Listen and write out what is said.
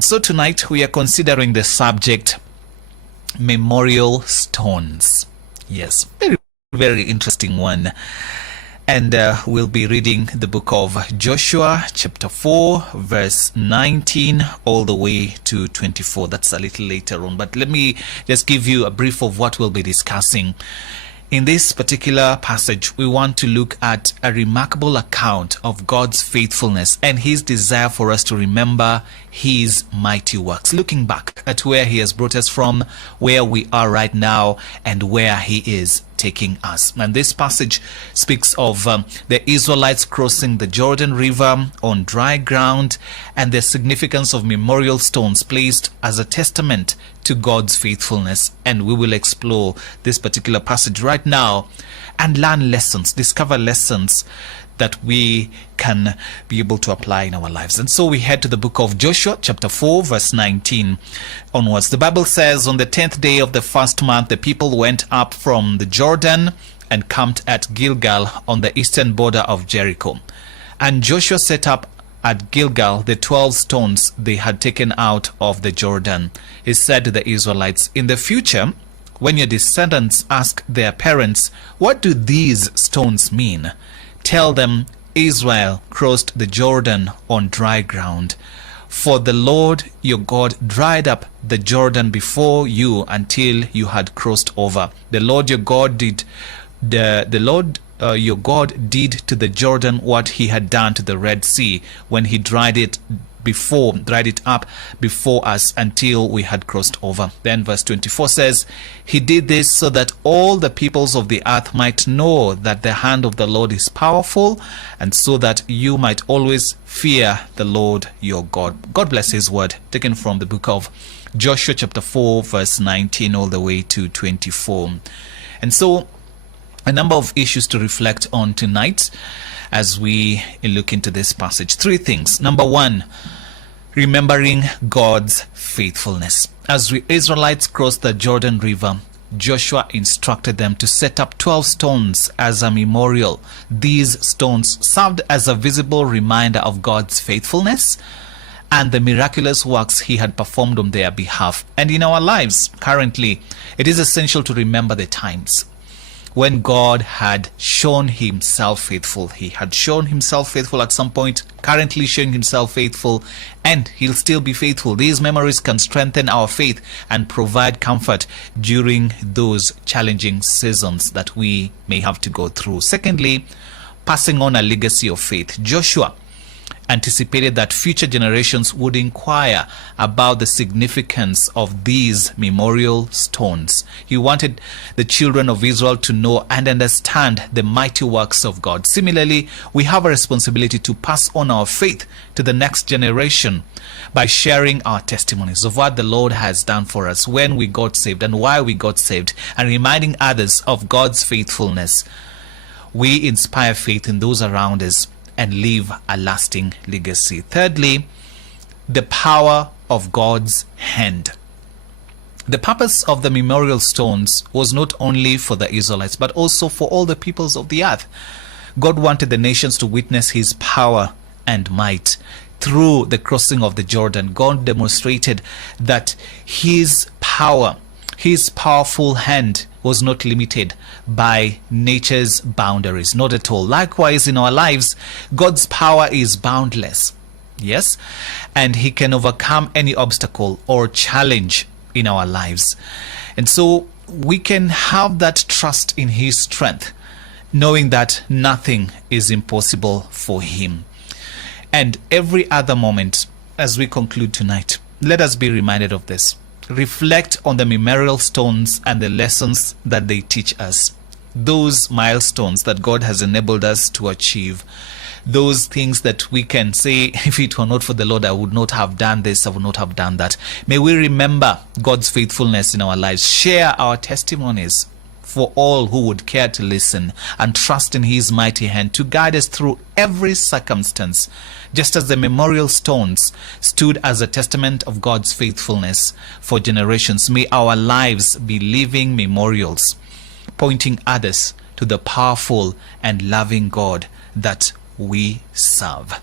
So tonight we are considering the subject memorial stones. Yes, very, very interesting one. And we'll be reading the book of Joshua chapter 4 verse 19 all the way to 24. That's a little later on, but let me just give you a brief of what we'll be discussing. In this particular passage, we want to look at a remarkable account of God's faithfulness and his desire for us to remember his mighty works, looking back at where he has brought us from, where we are right now, and where he is taking us. And this passage speaks of the Israelites crossing the Jordan River on dry ground and the significance of memorial stones placed as a testament to God's faithfulness. And we will explore this particular passage right now and learn lessons, discover lessons that we can be able to apply in our lives. And so we head to the book of Joshua chapter 4 verse 19 onwards. The Bible says, on the 10th day of the first month, the people went up from the Jordan and camped at Gilgal on the eastern border of Jericho. And Joshua set up at Gilgal the 12 stones they had taken out of the Jordan. He said to the Israelites, in the future, when your descendants ask their parents, what do these stones mean? Tell them, Israel crossed the Jordan on dry ground. For the Lord your God dried up the Jordan before you until you had crossed over. The Lord your God did to the Jordan what he had done to the Red Sea when he dried it up before us until we had crossed over. Then verse 24 says, he did this so that all the peoples of the earth might know that the hand of the Lord is powerful, and so that you might always fear the Lord your God. God bless his word, taken from the book of Joshua chapter 4 verse 19 all the way to 24. And so a number of issues to reflect on tonight as we look into this passage. Three things. Number one, remembering God's faithfulness. As the Israelites crossed the Jordan River, Joshua instructed them to set up 12 stones as a memorial. These stones served as a visible reminder of God's faithfulness and the miraculous works he had performed on their behalf. And in our lives currently, it is essential to remember the times when God had shown himself faithful. He had shown himself faithful at some point, currently showing himself faithful, and he'll still be faithful. These memories can strengthen our faith and provide comfort during those challenging seasons that we may have to go through. Secondly, passing on a legacy of faith. Joshua anticipated that future generations would inquire about the significance of these memorial stones. He wanted the children of Israel to know and understand the mighty works of God. Similarly, we have a responsibility to pass on our faith to the next generation by sharing our testimonies of what the Lord has done for us when we got saved and why we got saved, and reminding others of God's faithfulness. We inspire faith in those around us and leave a lasting legacy. Thirdly, the power of God's hand. The purpose of the memorial stones was not only for the Israelites, but also for all the peoples of the earth. God wanted the nations to witness his power and might. Through the crossing of the Jordan, God demonstrated that his power, his powerful hand, was not limited by nature's boundaries, not at all. Likewise, in our lives, God's power is boundless. Yes, and he can overcome any obstacle or challenge in our lives. And so we can have that trust in his strength, knowing that nothing is impossible for him. And every other moment, as we conclude tonight, let us be reminded of this. Reflect on the memorial stones and the lessons that they teach us. Those milestones that God has enabled us to achieve. Those things that we can say, if it were not for the Lord, I would not have done this, I would not have done that. May we remember God's faithfulness in our lives. Share our testimonies for all who would care to listen, and trust in his mighty hand to guide us through every circumstance. Just as the memorial stones stood as a testament of God's faithfulness for generations, may our lives be living memorials, pointing others to the powerful and loving God that we serve.